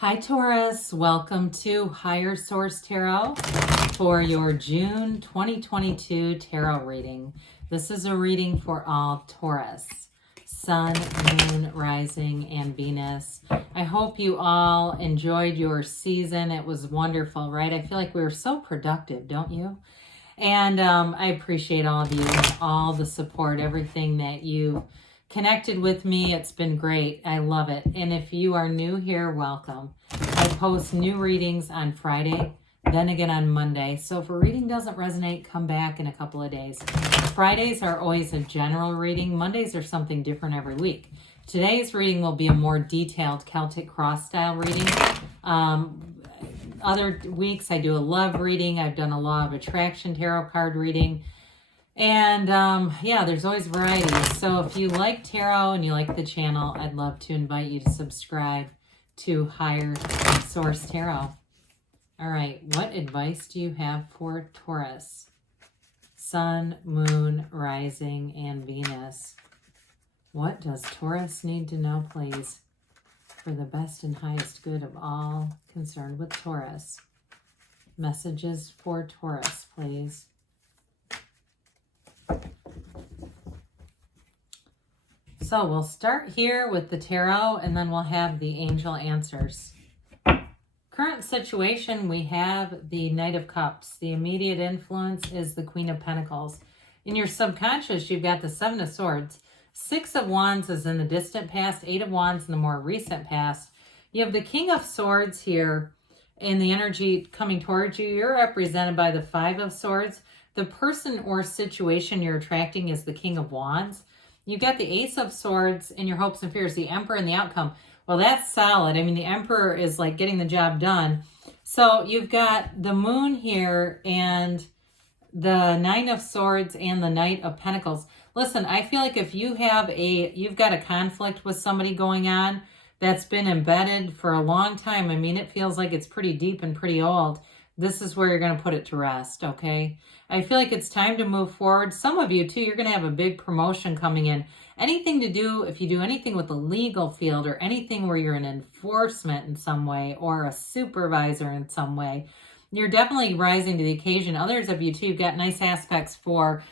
Hi Taurus, welcome to Higher Source Tarot for your June 2022 tarot reading. This is a reading for all Taurus, Sun, Moon, Rising, and Venus. I hope you all enjoyed your season. It was wonderful, right? I feel like we were so productive, don't you? And I appreciate all of you, all the support, everything that you connected with me. It's been great. I love it. And if you are new here, welcome. I post new readings on Friday, then again on Monday. So if a reading doesn't resonate, come back in a couple of days. Fridays are always a general reading. Mondays are something different every week. Today's reading will be a more detailed Celtic cross style reading. Other weeks I do a love reading. I've done a law of attraction tarot card reading. And yeah, there's always variety. So if you like tarot and you like the channel, I'd love to invite you to subscribe to Higher Source Tarot. All right, what advice do you have for Taurus? Sun, Moon, Rising, and Venus. What does Taurus need to know, please, for the best and highest good of all concerned with Taurus? Messages for Taurus, please. So we'll start here with the tarot and then we'll have the angel answers. Current situation, we have the Knight of Cups. The immediate influence is the Queen of Pentacles. In your subconscious, you've got the Seven of Swords. Six of Wands is in the distant past, Eight of Wands in the more recent past. You have the King of Swords here in the energy coming towards you. You're represented by the Five of Swords. The person or situation you're attracting is the King of Wands. You've got the Ace of Swords in your hopes and fears, the Emperor and the outcome. Well, that's solid. I mean, the Emperor is like getting the job done. So you've got the Moon here and the Nine of Swords and the Knight of Pentacles. Listen, I feel like if you've got a conflict with somebody going on that's been embedded for a long time, I mean, it feels like it's pretty deep and pretty old. This is where you're going to put it to rest, okay? I feel like it's time to move forward. Some of you, too, you're going to have a big promotion coming in. Anything to do, if you do anything with the legal field or anything where you're in enforcement in some way or a supervisor in some way, you're definitely rising to the occasion. Others of you, too, you've got nice aspects for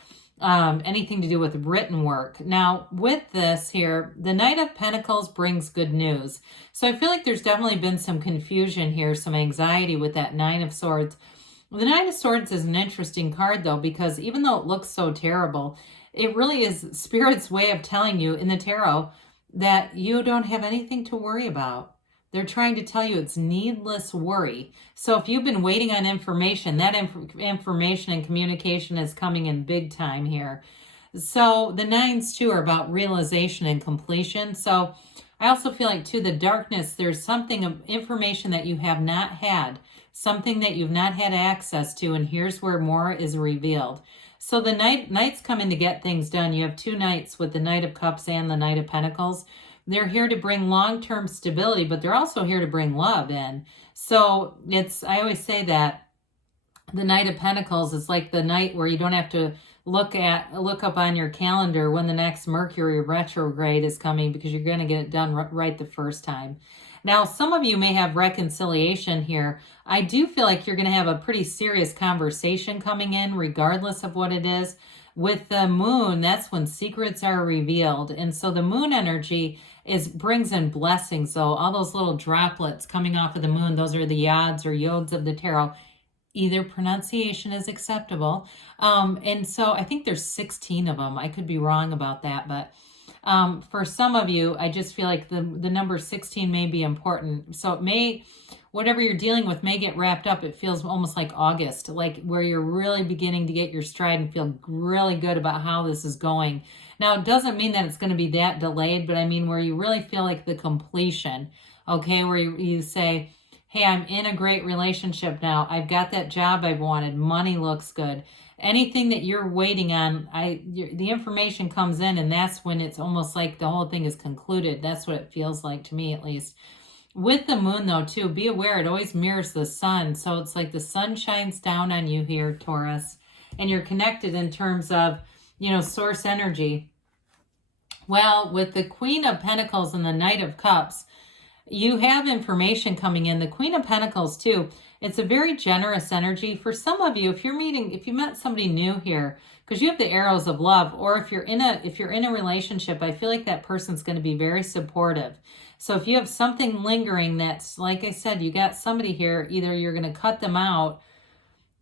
anything to do with written work. Now, with this here, the Knight of Pentacles brings good news. So I feel like there's definitely been some confusion here, some anxiety with that Nine of Swords. The Nine of Swords is an interesting card, though, because even though it looks so terrible, it really is Spirit's way of telling you in the tarot that you don't have anything to worry about. They're trying to tell you it's needless worry. So if you've been waiting on information, that information and communication is coming in big time here. So the nines, too, are about realization and completion. So I also feel like, too, the darkness, there's something of information that you have not had, something that you've not had access to, and here's where more is revealed. So the knights come in to get things done. You have two knights with the Knight of Cups and the Knight of Pentacles. They're here to bring long-term stability, but they're also here to bring love in. So I always say that the Knight of Pentacles is like the night where you don't have to look up on your calendar when the next Mercury retrograde is coming, because you're going to get it done right the first time. Now, some of you may have reconciliation here. I do feel like you're going to have a pretty serious conversation coming in, regardless of what it is. With the Moon, that's when secrets are revealed. And so the Moon energy brings in blessings. So all those little droplets coming off of the Moon, those are the yods or yods of the tarot. Either pronunciation is acceptable. And so I think there's 16 of them. I could be wrong about that, but for some of you, I just feel like the number 16 may be important. So it may, whatever you're dealing with may get wrapped up. It feels almost like August, like where you're really beginning to get your stride and feel really good about how this is going. Now, it doesn't mean that it's going to be that delayed, but I mean where you really feel like the completion, okay, where you say, hey, I'm in a great relationship now. I've got that job I've wanted. Money looks good. Anything that you're waiting on, the information comes in, and that's when it's almost like the whole thing is concluded. That's what it feels like to me, at least. With the Moon, though, too, be aware it always mirrors the sun. So it's like the sun shines down on you here, Taurus, and you're connected in terms of, source energy. Well, with the Queen of Pentacles and the Knight of Cups, You have information coming in. The Queen of Pentacles too. It's a very generous energy. For some of you, if you met somebody new here, because you have the arrows of love, or if you're in a relationship, I feel like that person's going to be very supportive. So if you have something lingering that's, like I said, you got somebody here, either you're going to cut them out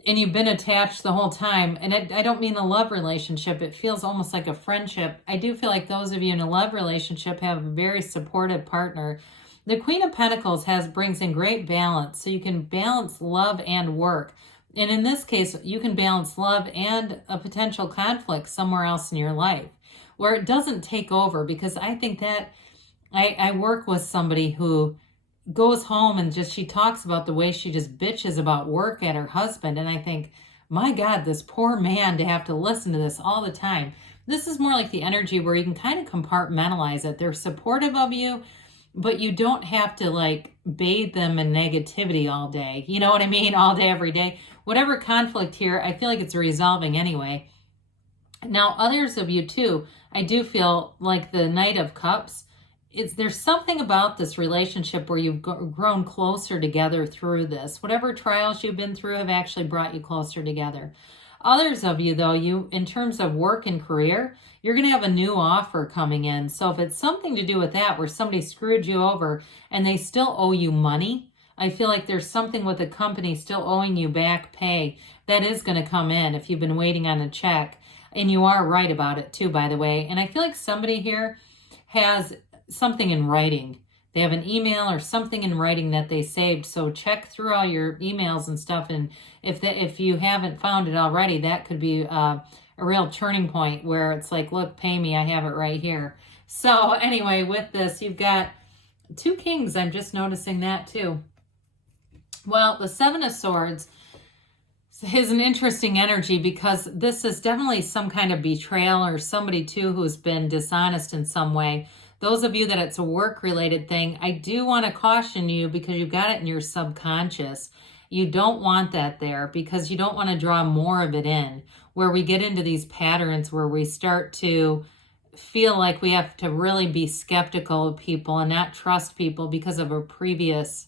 and you've been attached the whole time. And I don't mean a love relationship. It feels almost like a friendship. I do feel like those of you in a love relationship have a very supportive partner. The Queen of Pentacles brings in great balance. So you can balance love and work. And in this case, you can balance love and a potential conflict somewhere else in your life where it doesn't take over, because I think that I work with somebody who goes home and she talks about the way she just bitches about work at her husband. And I think, my God, this poor man to have to listen to this all the time. This is more like the energy where you can kind of compartmentalize it. They're supportive of you, but you don't have to like bathe them in negativity all day. You know what I mean? All day, every day. Whatever conflict here, I feel like it's resolving anyway. Now, others of you too, I do feel like the Knight of Cups, there's something about this relationship where you've grown closer together through this. Whatever trials you've been through have actually brought you closer together. Others of you, though, in terms of work and career, you're going to have a new offer coming in. So if it's something to do with that, where somebody screwed you over and they still owe you money, I feel like there's something with the company still owing you back pay that is going to come in if you've been waiting on a check. And you are right about it too, by the way. And I feel like somebody here has something in writing. They have an email or something in writing that they saved. So check through all your emails and stuff. And if you haven't found it already, that could be a real turning point where it's like, look, pay me. I have it right here. So anyway, with this, you've got 2 kings. I'm just noticing that too. Well, the 7 of Swords is an interesting energy, because this is definitely some kind of betrayal or somebody too who's been dishonest in some way. Those of you that it's a work-related thing, I do want to caution you, because you've got it in your subconscious. You don't want that there, because you don't want to draw more of it in, where we get into these patterns where we start to feel like we have to really be skeptical of people and not trust people because of a previous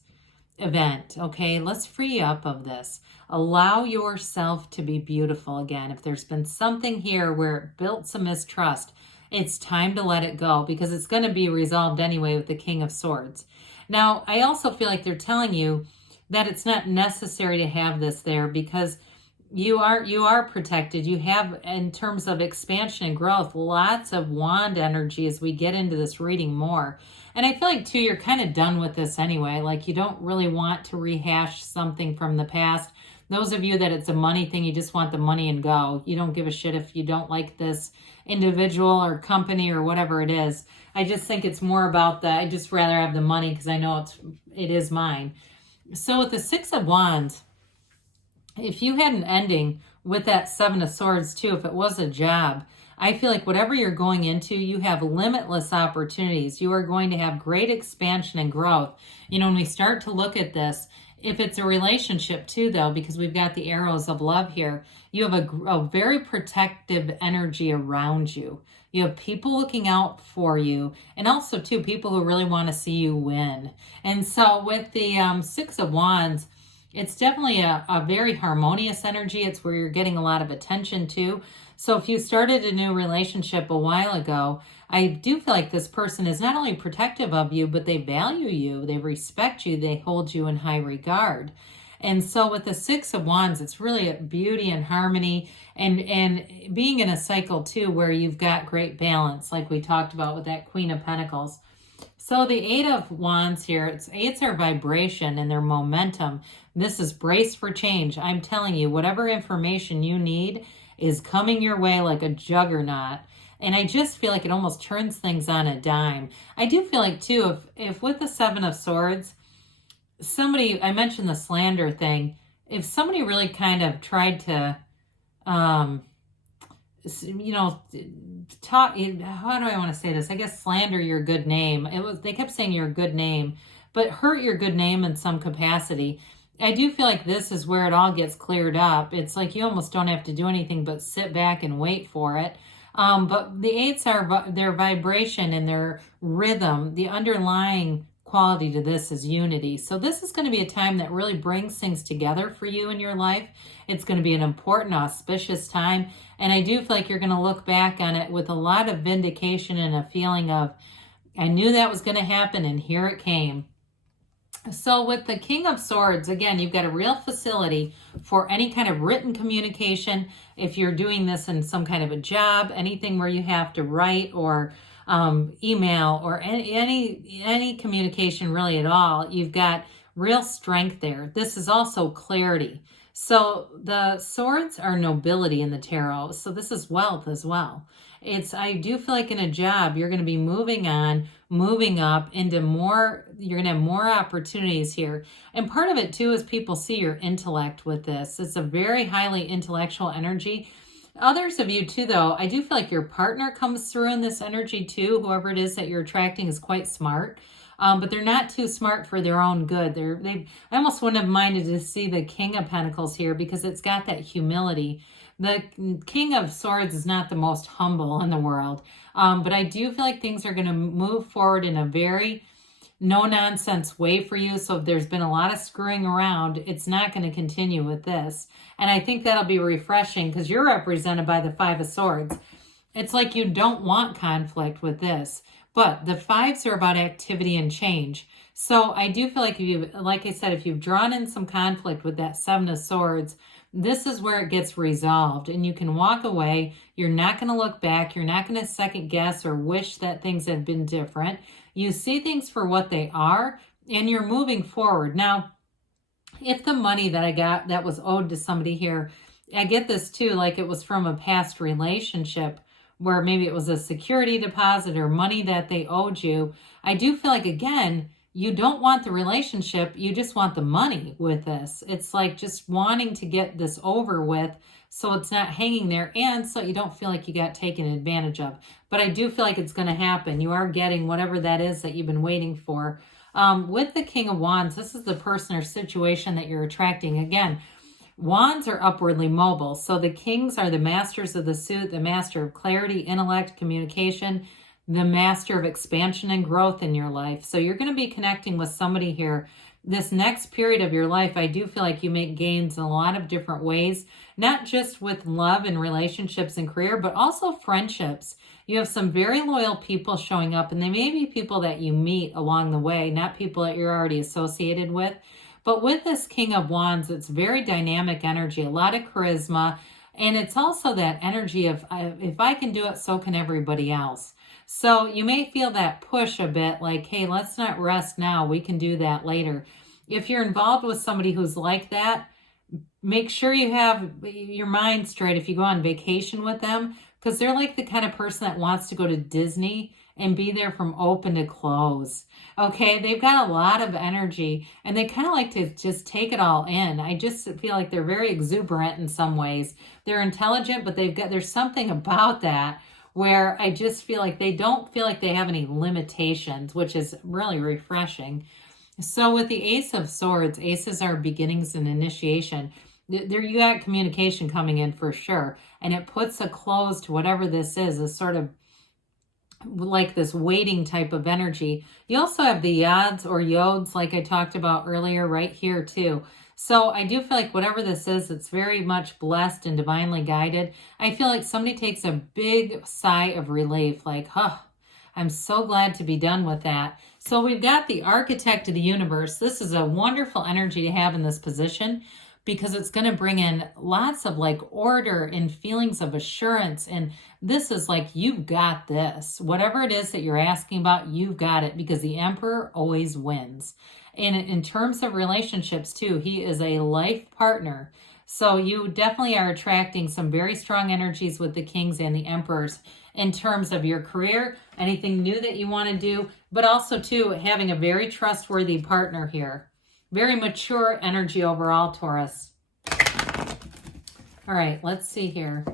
event. Okay, let's free up of this. Allow yourself to be beautiful again. If there's been something here where it built some mistrust, it's time to let it go, because it's going to be resolved anyway with the King of Swords. Now, I also feel like they're telling you that it's not necessary to have this there, because you are protected. You have, in terms of expansion and growth, lots of wand energy as we get into this reading more. And I feel like too, you're kind of done with this anyway. Like, you don't really want to rehash something from the past. Those of you that it's a money thing, you just want the money and go. You don't give a shit if you don't like this individual or company or whatever it is. I just think it's more about that. I just rather have the money because I know it is mine. So with the 6 of Wands, if you had an ending with that 7 of Swords too, if it was a job, I feel like whatever you're going into, you have limitless opportunities. You are going to have great expansion and growth. You know, when we start to look at this, if it's a relationship too, though, because we've got the arrows of love here, you have a very protective energy around you. You have people looking out for you, and also too, people who really want to see you win. And so with the 6 of Wands, it's definitely a very harmonious energy. It's where you're getting a lot of attention too. So if you started a new relationship a while ago, I do feel like this person is not only protective of you, but they value you, they respect you, they hold you in high regard. And so with the 6 of Wands, it's really a beauty and harmony, and being in a cycle too where you've got great balance, like we talked about with that Queen of Pentacles. So the 8 of Wands here, eights are vibration and their momentum. This is brace for change. I'm telling you, whatever information you need is coming your way like a juggernaut. And I just feel like it almost turns things on a dime. I do feel like too, if with the 7 of Swords, somebody, I mentioned the slander thing, if somebody really kind of tried to, you know, talk, how do I want to say this? I guess slander your good name. They kept saying your good name, but hurt your good name in some capacity. I do feel like this is where it all gets cleared up. It's like you almost don't have to do anything but sit back and wait for it. But the 8s are their vibration and their rhythm, the underlying quality to this is unity. So this is going to be a time that really brings things together for you in your life. It's going to be an important, auspicious time. And I do feel like you're going to look back on it with a lot of vindication and a feeling of, I knew that was going to happen and here it came. So with the King of Swords, again, you've got a real facility for any kind of written communication. If you're doing this in some kind of a job, anything where you have to write or email or any communication really at all, you've got real strength there. This is also clarity. So the swords are nobility in the tarot. So this is wealth as well. I do feel like in a job, you're going to be moving on, moving up into more, you're going to have more opportunities here. And part of it too is people see your intellect with this. It's a very highly intellectual energy. Others of you too, though, I do feel like your partner comes through in this energy too. Whoever it is that you're attracting is quite smart. But they're not too smart for their own good. I almost wouldn't have minded to see the King of Pentacles here because it's got that humility. The King of Swords is not the most humble in the world. But I do feel like things are going to move forward in a very no-nonsense way for you. So if there's been a lot of screwing around, it's not going to continue with this. And I think that'll be refreshing because you're represented by the Five of Swords. It's like you don't want conflict with this. But the fives are about activity and change. So I do feel like like I said, if you've drawn in some conflict with that Seven of Swords, this is where it gets resolved and you can walk away. You're not going to look back. You're not going to second guess or wish that things had been different. You see things for what they are and you're moving forward. Now, if the money that I got that was owed to somebody here, I get this too, like it was from a past relationship where maybe it was a security deposit or money that they owed you. I do feel like, again, you don't want the relationship, you just want the money with this. It's like just wanting to get this over with so it's not hanging there and so you don't feel like you got taken advantage of. But I do feel like it's going to happen. You are getting whatever that is that you've been waiting for. With the King of Wands, this is the person or situation that you're attracting. Again, Wands are upwardly mobile. So the kings are the masters of the suit, the master of clarity, intellect, communication, the master of expansion and growth in your life. So you're going to be connecting with somebody here. This next period of your life, I do feel like you make gains in a lot of different ways, not just with love and relationships and career, but also friendships. You have some very loyal people showing up, and they may be people that you meet along the way, not people that you're already associated with. But with this King of Wands, it's very dynamic energy, a lot of charisma, and it's also that energy of, if I can do it, so can everybody else. So you may feel that push a bit like, hey, let's not rest now. We can do that later. If you're involved with somebody who's like that, make sure you have your mind straight if you go on vacation with them, because they're like the kind of person that wants to go to Disney and be there from open to close. Okay, they've got a lot of energy and they kind of like to just take it all in. I just feel like they're very exuberant in some ways. They're intelligent, but there's something about that where I just feel like they don't feel like they have any limitations, which is really refreshing. So with the Ace of Swords, aces are beginnings and initiation. There you got communication coming in for sure. And it puts a close to whatever this is, a sort of like this waiting type of energy. You also have the Yods or Yods, like I talked about earlier, right here too. So I do feel like whatever this is, it's very much blessed and divinely guided. I feel like somebody takes a big sigh of relief, like, huh, I'm so glad to be done with that. So we've got the Architect of the Universe. This is a wonderful energy to have in this position because it's going to bring in lots of like order and feelings of assurance. And this is like, you've got this. Whatever it is that you're asking about, you've got it, because the Emperor always wins. And in terms of relationships too, he is a life partner. So you definitely are attracting some very strong energies with the Kings and the Emperors in terms of your career, anything new that you want to do, but also too having a very trustworthy partner here. Very mature energy overall, Taurus. All right, let's see here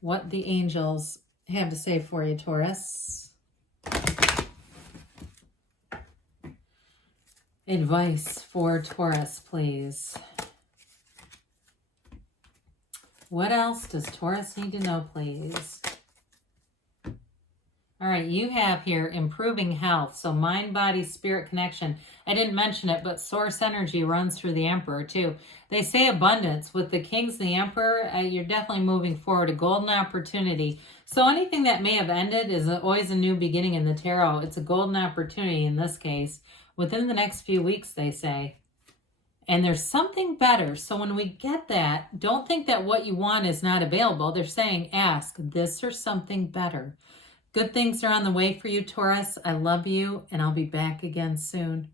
what the angels have to say for you, Taurus. Advice for Taurus, please. What else does Taurus need to know, please? All right, you have here improving health. So mind, body, spirit connection. I didn't mention it, but source energy runs through the Emperor too. They say abundance. With the Kings and the Emperor, you're definitely moving forward, a golden opportunity. So anything that may have ended is always a new beginning in the tarot. It's a golden opportunity in this case. Within the next few weeks, they say. And there's something better. So when we get that, don't think that what you want is not available. They're saying ask this or something better. Good things are on the way for you, Taurus. I love you, and I'll be back again soon.